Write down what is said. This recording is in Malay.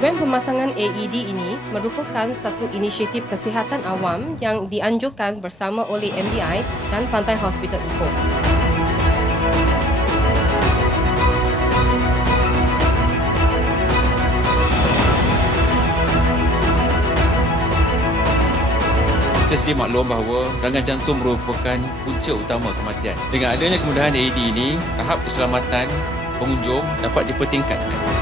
Program pemasangan AED ini merupakan satu inisiatif kesihatan awam yang dianjurkan bersama oleh MBI dan Pantai Hospital Ipoh. Kita sedia maklum bahawa serangan jantung merupakan punca utama kematian. Dengan adanya kemudahan AED ini, tahap keselamatan pengunjung dapat dipertingkatkan.